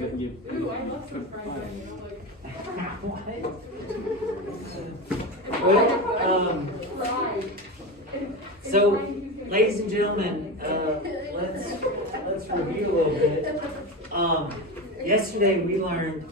Ooh, I love some fried onion. So, ladies and gentlemen, let's review a little bit. Yesterday we learned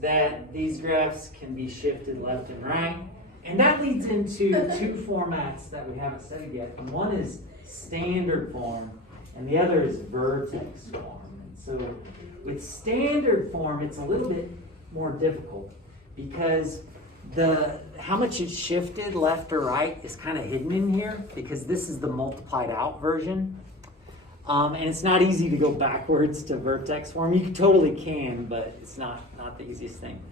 that these graphs can be shifted left and right, and that leads into two formats that we haven't studied yet. And one is standard form, and the other is vertex form. And so, with standard form, it's a little bit more difficult because how much it's shifted left or right is kind of hidden in here because this is the multiplied out version. And it's not easy to go backwards to vertex form. You totally can, but it's not the easiest thing.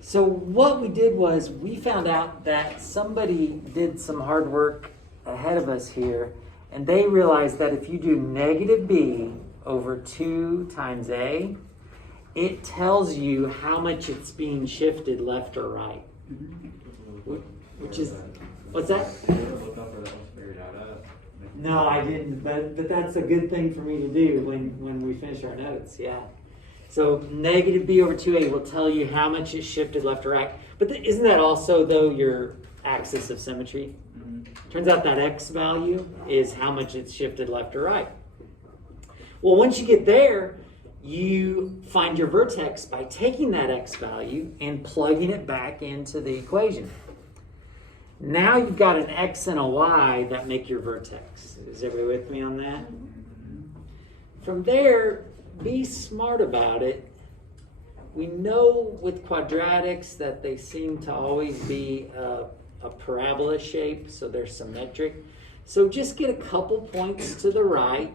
So what we did was we found out that somebody did some hard work ahead of us here, and they realized that if you do negative b over 2 times a, it tells you how much it's being shifted left or right. Which is, what's that? No, I didn't, but that's a good thing for me to do when we finish our notes, yeah. So negative b over 2a will tell you how much is shifted left or right. But isn't that also, though, your axis of symmetry? Turns out that x value is how much it's shifted left or right. Well, once you get there, you find your vertex by taking that x value and plugging it back into the equation. Now you've got an x and a y that make your vertex. Is everybody with me on that? From there, be smart about it. We know with quadratics that they seem to always be a parabola shape, so they're symmetric. So just get a couple points to the right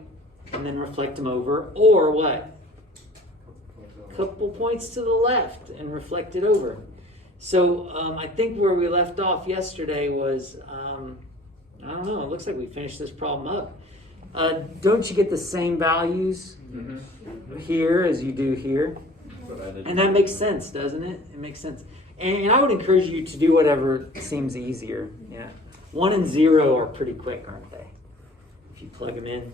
and then reflect them over, or what? Couple points to the left and reflect it over. So I think where we left off yesterday was, I don't know, it looks like we finished this problem up. Don't you get the same values here as you do here? And that makes sense, doesn't it? It makes sense. And I would encourage you to do whatever seems easier. Yeah, 1 and 0 are pretty quick, aren't they? If you plug them in.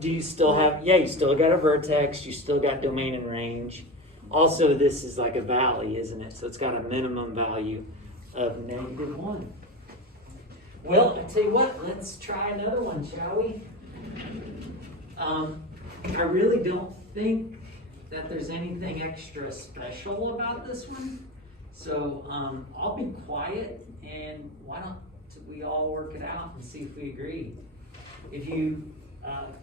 Do you still have, you still got a vertex, you still got domain and range. Also, this is like a valley, isn't it? So it's got a minimum value of -1. Well, I tell you what, let's try another one, shall we? I really don't think that there's anything extra special about this one. So I'll be quiet, and why don't we all work it out and see if we agree. If you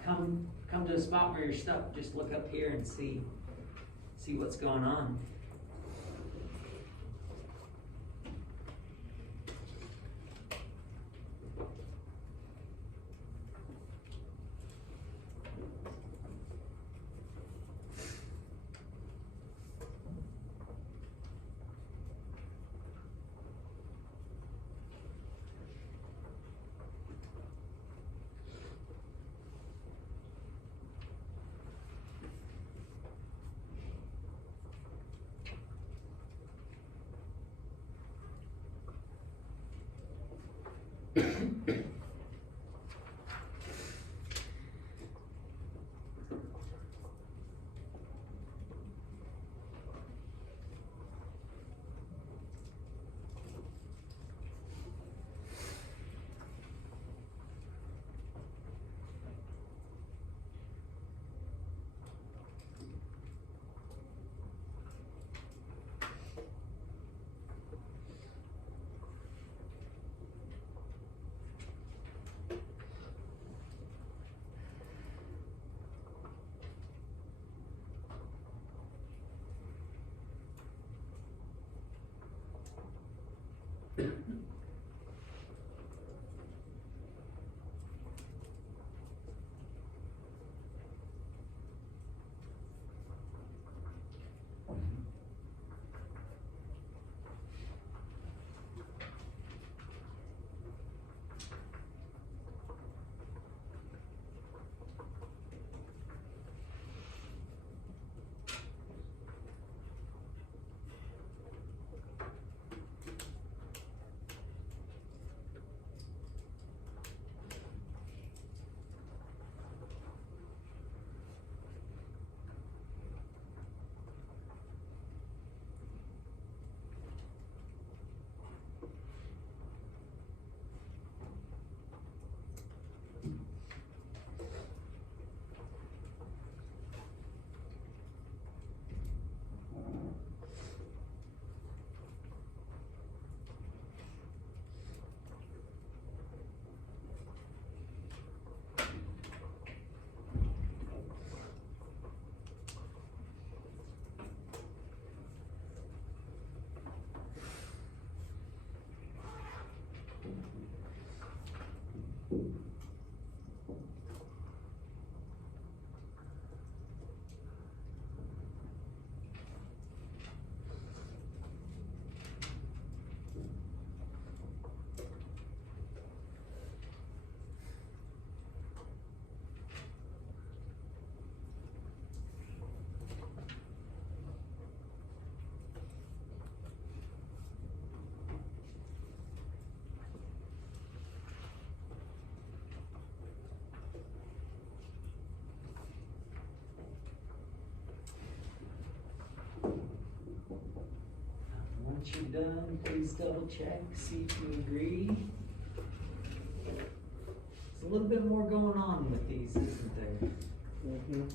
come to a spot where you're stuck, just look up here and see what's going on. you're done, please double check, see if you agree. There's a little bit more going on with these, isn't there? Mhm.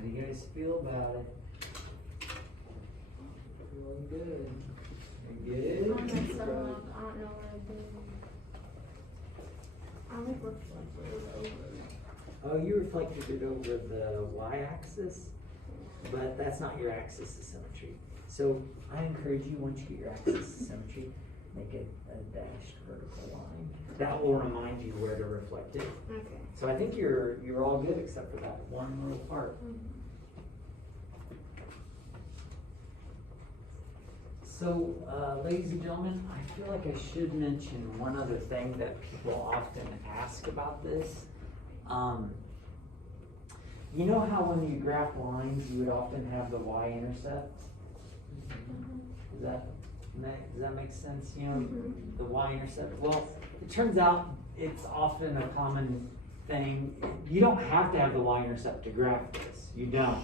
How do you guys feel about it? Feeling good. You I good? messed some up. I don't know what I did. I like reflected over. Oh, you reflected it over the y-axis, but that's not your axis of symmetry. So I encourage you, once you get your axis of symmetry, make it a dashed vertical line. That will remind you where to reflect it. Okay. So I think you're all good except for that one little part. So, ladies and gentlemen, I feel like I should mention one other thing that people often ask about this. You know how when you graph lines, you would often have the y-intercept? Does that make sense? You know, the y-intercept? Well, it turns out it's often a common thing. You don't have to have the y-intercept to graph this. You don't.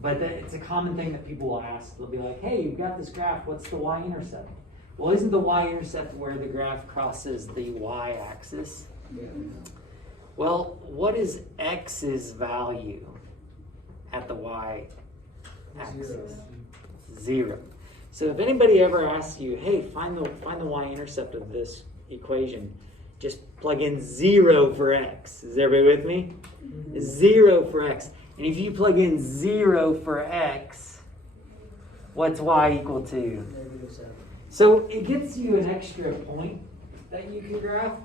But it's a common thing that people will ask. They'll be like, hey, you've got this graph, what's the y-intercept? Well, isn't the y-intercept where the graph crosses the y-axis? Yeah. Well, what is x's value at the y-axis? 0. 0. So if anybody ever asks you, hey, find the y-intercept of this equation, just plug in 0 for x. Is everybody with me? 0 for x. And if you plug in 0 for x, what's y equal to? -7. So it gets you an extra point that you can graph.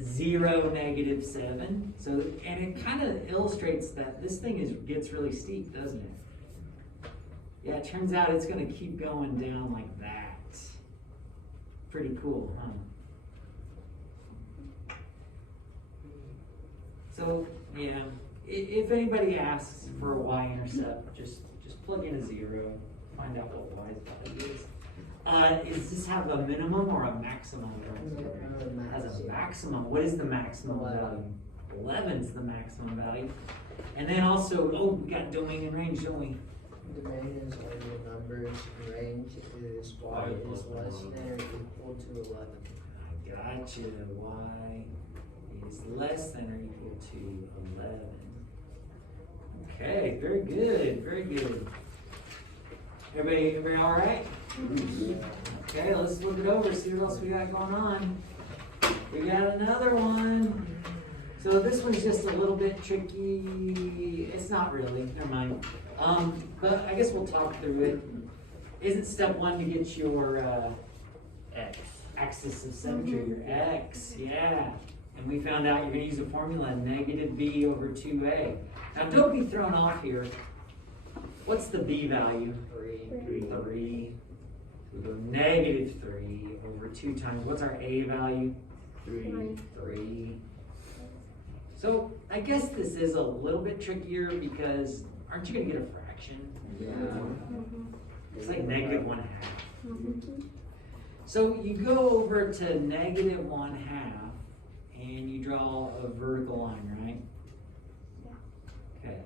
0, -7. So, and it kind of illustrates that this thing gets really steep, doesn't it? Yeah, it turns out it's going to keep going down like that. Pretty cool, huh? So, yeah, if anybody asks for a y-intercept, just plug in a 0, find out what y's value is. Does this have a minimum or a maximum? It has a maximum. What is the maximum value? 11 is the maximum value. And then also, we got domain and range, don't we? Domain is all numbers, range is y is less than or equal to 11. I gotcha. Y is less than or equal to 11. Okay, very good, very good. Everybody all right? Okay, let's look it over, see what else we got going on. We got another one. So this one's just a little bit tricky. It's not really, never mind. But I guess we'll talk through it. Isn't step 1 to get your axis of symmetry, your x, yeah. And we found out you're going to use a formula, -b over 2a. Now don't be thrown off here. What's the b value? 3. 3. We go -3 over 2 times. What's our a value? 3. So I guess this is a little bit trickier because aren't you going to get a fraction? Yeah. It's like -1/2. So you go over to -1/2 and you draw a vertical line, right? Okay.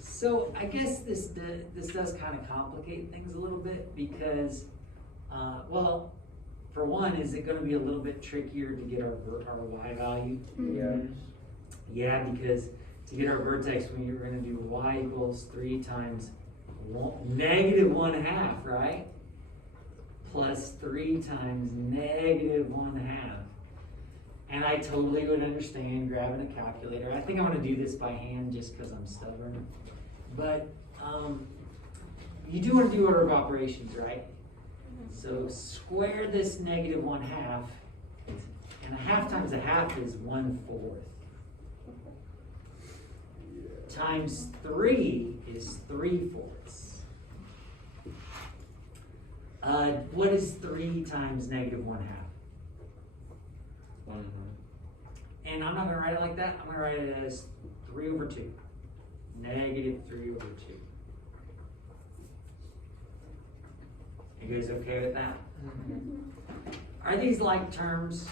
So I guess this does kind of complicate things a little bit because, well, for one, is it going to be a little bit trickier to get our y value? Yeah. Yeah, because to get our vertex, we're going to do y equals 3 times -1/2, right? Plus 3 times -1/2. And I totally would understand grabbing a calculator. I think I'm going to do this by hand just because I'm stubborn. But you do want to do order of operations, right? So square this negative 1/2, and 1/2 times 1/2 is 1/4. Times 3 is 3/4. What is 3 times negative 1/2? 1. And I'm not going to write it like that. I'm going to write it as 3/2. Negative 3/2. You guys okay with that? Are these like terms?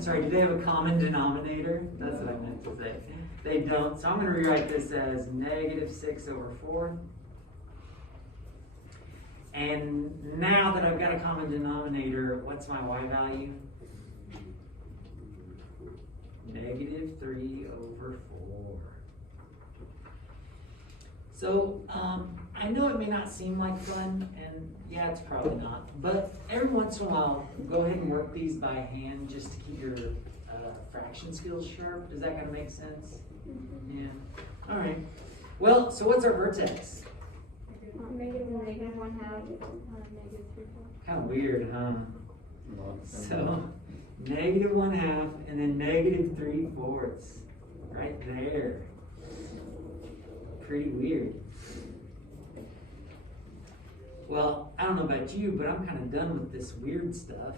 Sorry, do they have a common denominator? That's what I meant to say. They don't. So I'm going to rewrite this as negative 6/4. And now that I've got a common denominator, what's my y value? Negative 3/4. So I know it may not seem like fun, and yeah, it's probably not. But every once in a while, go ahead and work these by hand just to keep your fraction skills sharp. Does that kind of make sense? Yeah. All right. Well, so what's our vertex? Negative 1/2, negative 3/4. Kind of weird, huh? So negative 1/2 and then negative 3/4. Right there. Pretty weird. Well, I don't know about you, but I'm kind of done with this weird stuff.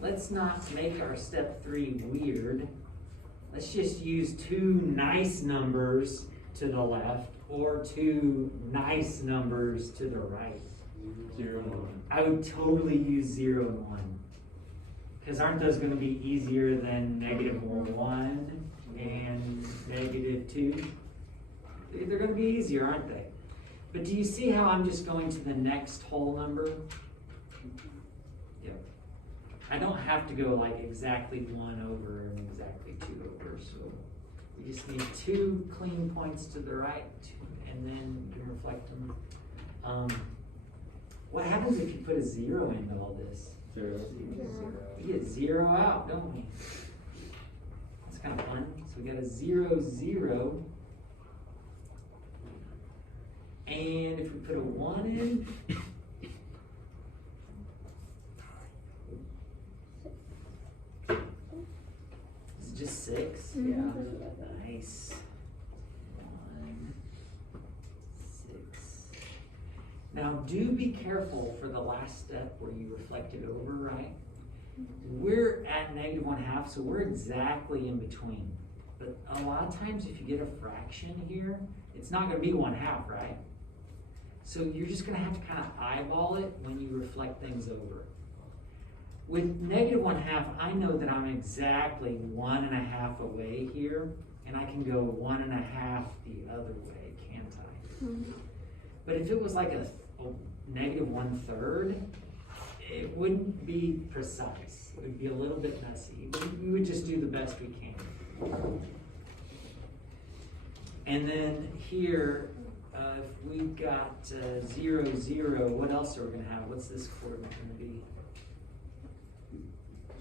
Let's not make our step 3 weird. Let's just use 2 nice numbers to the left or 2 nice numbers to the right. 0 and 1. I would totally use 0 and 1. Because aren't those going to be easier than negative 1 and negative 2? They're going to be easier, aren't they? But do you see how I'm just going to the next whole number? Yep. I don't have to go like exactly 1 over and exactly 2 over. So you just need 2 clean points to the right, and then you can reflect them. What happens if you put a 0 into all this? 0. We get 0 out, don't we? That's kind of fun. So we got a 0, 0. And if we put a 1 in, it's just 6. Yeah. Nice. 1, 6. Now do be careful for the last step where you reflect it over, right? We're at negative 1/2, so we're exactly in between. But a lot of times if you get a fraction here, it's not going to be 1/2, right? So you're just going to have to kind of eyeball it when you reflect things over. With negative 1/2, I know that I'm exactly 1.5 away here, and I can go 1.5 the other way, can't I? But if it was like a negative 1/3, it wouldn't be precise. It would be a little bit messy. We would just do the best we can. And then here, if we've got 0, 0, what else are we going to have? What's this coordinate going to be?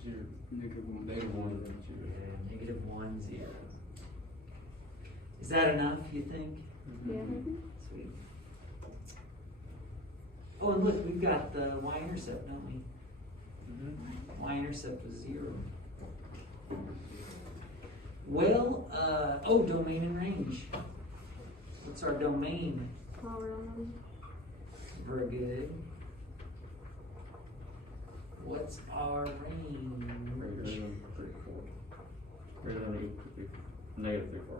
0, negative 1, negative 1, and 0. Yeah, negative 1, 0. Is that enough, you think? Yeah. Sweet. Oh, and look, we've got the y-intercept, don't we? Y-intercept was 0. Well, domain and range. What's our domain? All around. Very good. What's our range? Greater than 3/4. Greater than negative 3/4.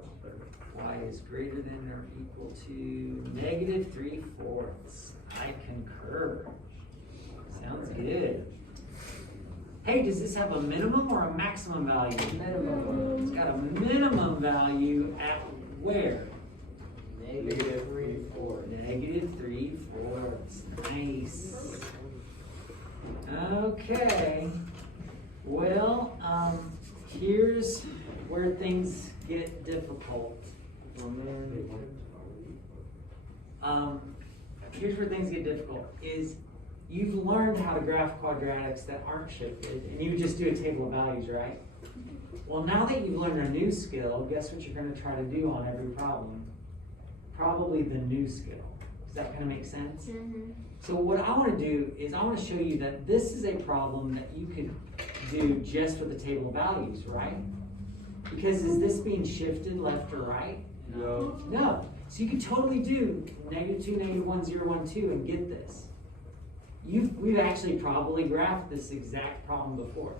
Y is greater than or equal to negative 3/4. I concur. Sounds good. Hey, does this have a minimum or a maximum value? Minimum. It's got a minimum value at where? Negative 3/4. Negative 3/4. Nice. Okay. Well, here's where things get difficult. Here's where things get difficult. Is you've learned how to graph quadratics that aren't shifted, and you just do a table of values, right? Well, now that you've learned a new skill, guess what you're going to try to do on every problem? probably the new scale. Does that kind of make sense? Mm-hmm. So what I want to do is I want to show you that this is a problem that you could do just with the table of values, right? Because is this being shifted left or right? No. No. So you could totally do -2, -1, 0, 1, 2 and get this. We've actually probably graphed this exact problem before.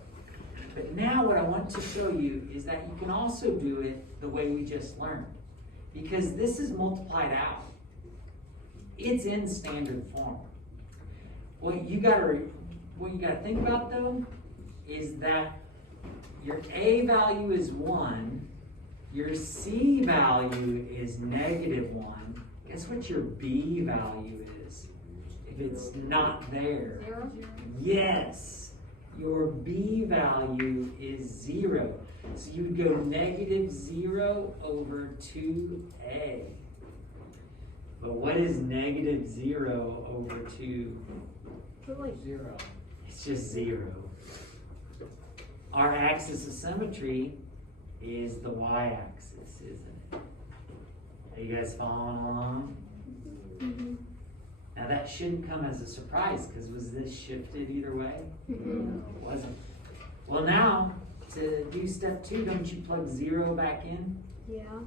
But now what I want to show you is that you can also do it the way we just learned. Because this is multiplied out. It's in standard form. What you gotta think about though is that your A value is 1, your C value is -1. Guess what your B value is? If it's not there. 0? Yes, your B value is 0. So you would go -0 over 2A. But what is -0 over 2? Zero. It's just 0. Our axis of symmetry is the y-axis, isn't it? Are you guys following along? Mm-hmm. Now that shouldn't come as a surprise, because was this shifted either way? Mm-hmm. It wasn't. Well now, to do step 2, don't you plug 0 back in? Yeah.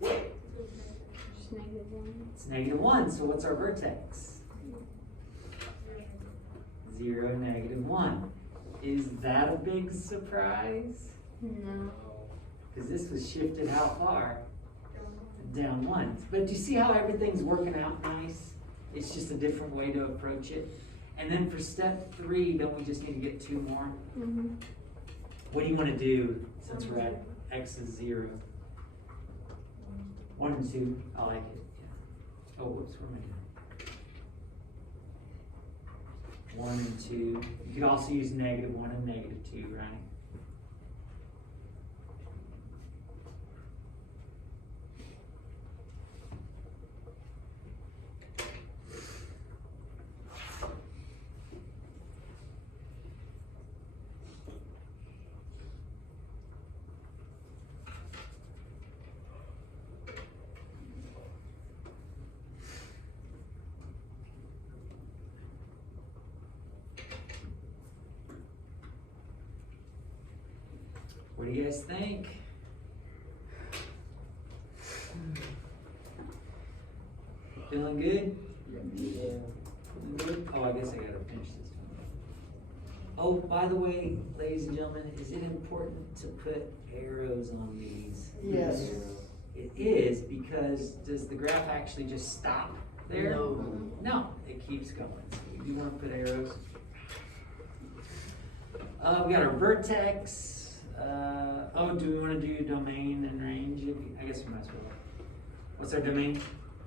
Just -1. It's -1, so what's our vertex? 0, -1. Is that a big surprise? No. Because this was shifted how far? Down 1. But do you see how everything's working out nice? It's just a different way to approach it. And then for step 3, don't we just need to get 2 more? Mm-hmm. What do you want to do since we're at x is 0? 1 and 2. I like it. Yeah. Oh, whoops, what am I doing? 1 and 2. You could also use -1 and -2, right? What do you guys think? Feeling good? Yeah. Feeling good? Oh, I guess I gotta finish this one. Oh, by the way, ladies and gentlemen, is it important to put arrows on these? Yes. It is, because does the graph actually just stop there? No. No, it keeps going. So we do want to put arrows. We got our vertex. Do we want to do domain and range? I guess we might as well. What's our domain?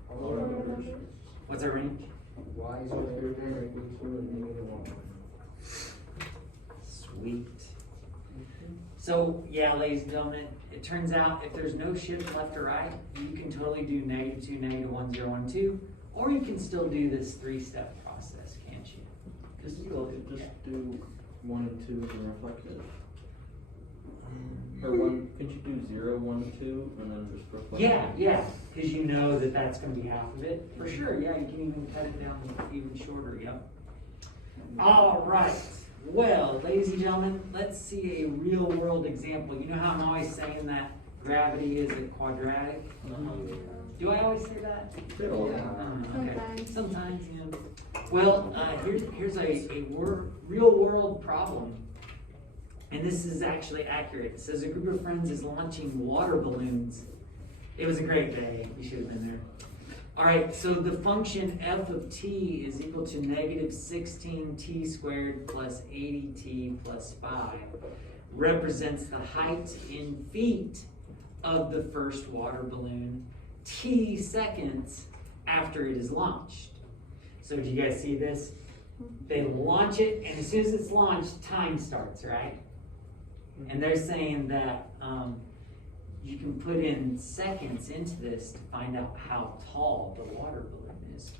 All numbers. What's our range? Y is greater than or equal to -1. Sweet. So, yeah, ladies and gentlemen, it turns out if there's no shift left or right, you can totally do -2, -1, 0, 1, 2, or you can still do this 3-step process, can't you? Just do 1 and 2 and reflective. Or could you do 0, 1, 2, and then just reflect? Yeah, because you know that that's going to be half of it. For sure, yeah, you can even cut it down even shorter, yep. All right. Well, ladies and gentlemen, let's see a real world example. You know how I'm always saying that gravity is a quadratic? Do I always say that? Okay. Sometimes, yeah. Well, here's a real world problem. And this is actually accurate. It says a group of friends is launching water balloons. It was a great day. You should have been there. All right, so the function f of t is equal to -16t squared plus 80t plus 5 represents the height in feet of the first water balloon t seconds after it is launched. So do you guys see this? They launch it, and as soon as it's launched, time starts, right? And they're saying that you can put in seconds into this to find out how tall the water balloon is.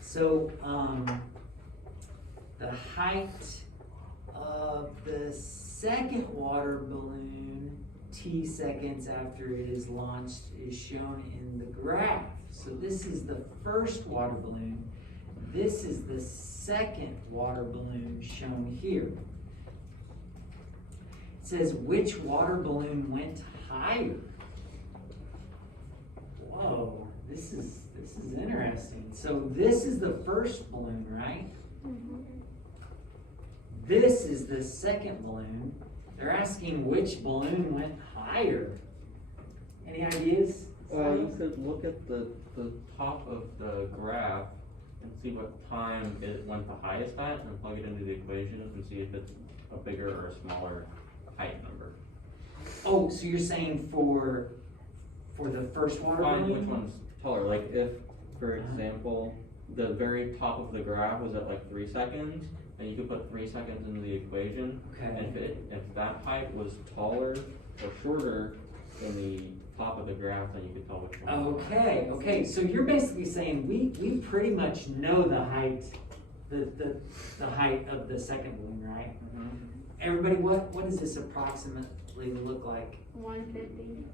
So the height of the second water balloon t seconds after it is launched is shown in the graph. So this is the first water balloon. This is the second water balloon shown here. It says which water balloon went higher. Whoa, this is interesting. So this is the first balloon, right? This is the second balloon. They're asking which balloon went higher. Any ideas? You could look at the top of the graph and see what time it went the highest at and plug it into the equation and see if it's a bigger or a smaller height number. Oh, so you're saying for the first water Find balloon? which one's taller. Like if, for example, the very top of the graph was at like 3 seconds, and you could put 3 seconds into the equation. Okay. And if that height was taller or shorter than the top of the graph, then you could tell which one. Okay. So you're basically saying we pretty much know the height, the height of the second balloon, right? Mhm. Everybody, what does this approximately look like? 150.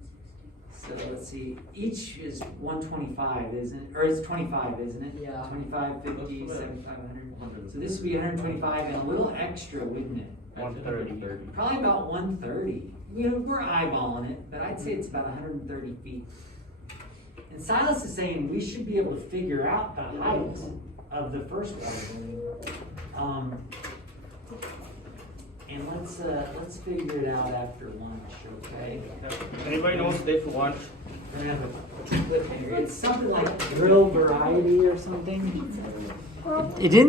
So let's see, each is 125, isn't it? Or it's 25, isn't it? Yeah. 25, 50, That's what it is. 75, 100. So this would be 125 and a little extra, wouldn't it? 130. Probably about 130. You know, we're eyeballing it, but I'd say it's about 130 feet. And Silas is saying we should be able to figure out the height of the first water balloon. And let's figure it out after lunch, okay? Anybody know what's day for lunch? We're gonna have a clip here. It's something like grill variety or something. It didn't